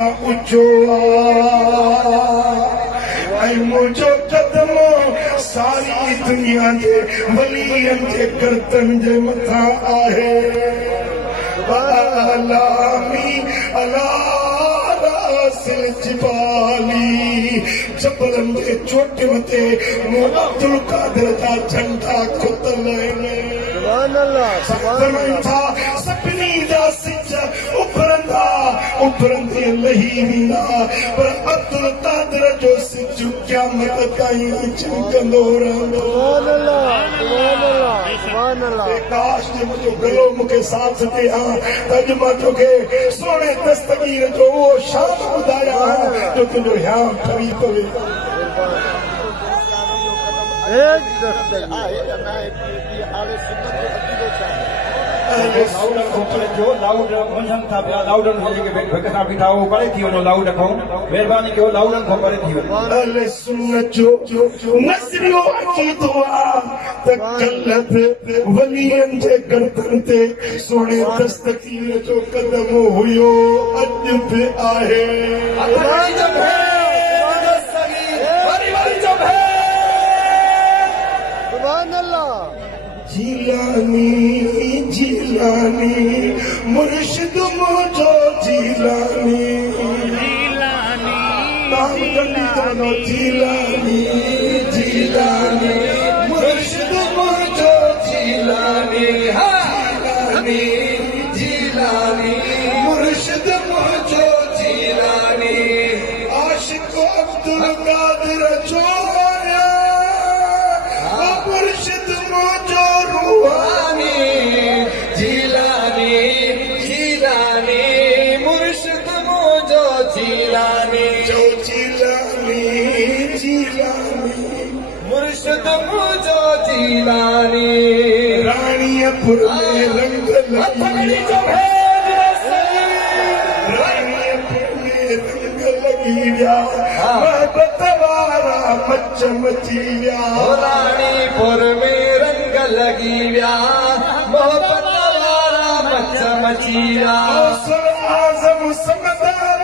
उचो मुझो कदम सारी दुनिया के वलियन के गर्दन जे मथा आहे अलामी अला रासिल जिबाली जबरन के चोटिन ते अब्दुल कादिर जा झंडा खुतल सुभान अल्लाह सुभान अल्लाह सपनी जा सिज उभरंदा उभरंदी लही वेंदा पर अब्दुल कादिर जो सिज क़यामत ताईं चमकंदो रहंदो सुभान अल्लाह सुभान अल्लाह सुभान अल्लाह काश जे मुझो गलो मुके साथ दे हां तज मां तोखे सोने दस्तगीर जो वो शान बुधाया जो तुझो ध्यान खरी पवे एक दस्तगीर आले सुन्नत जो अकीदो चाहिए लाउडन को करे जो लाउड मंजन था लाउडन हो जे भगता बिठा हो करे थी नो लाउड को मेहरबानी कयो लाउडन को करे थी अले सुन्नत जो नसरियो अकीदो तकल्लत वलियन जे गर्दन ते सोने दस्तगीर जो कदम हुयो अज पे आहे अल्लाह जब है दस्तगीर वाली जब है सुभान अल्लाह जीलानी जीलानी मुर्शिद मुझो जीलानी जीलानी जीलानी जीलानी मुर्शिद मुझो जीलानी जीलानी जीलानी मुर्शिद मुझो जीलानी आशिक अब्दुल कादिर जो मुर्शिद मुझो रूहानी जीलानी जीलानी मुर्शिद मुझो जीलानी जो जीलानी जीलानी मुर्शिद मुझो जीलानी रानीपुर में रंग लगी रानीपुर में रंग लगी व्या बतवारा मच मची व्या रानीपुर में रंग लगी व्या मोहब्बत वाला मच मची व्या आज़म समदार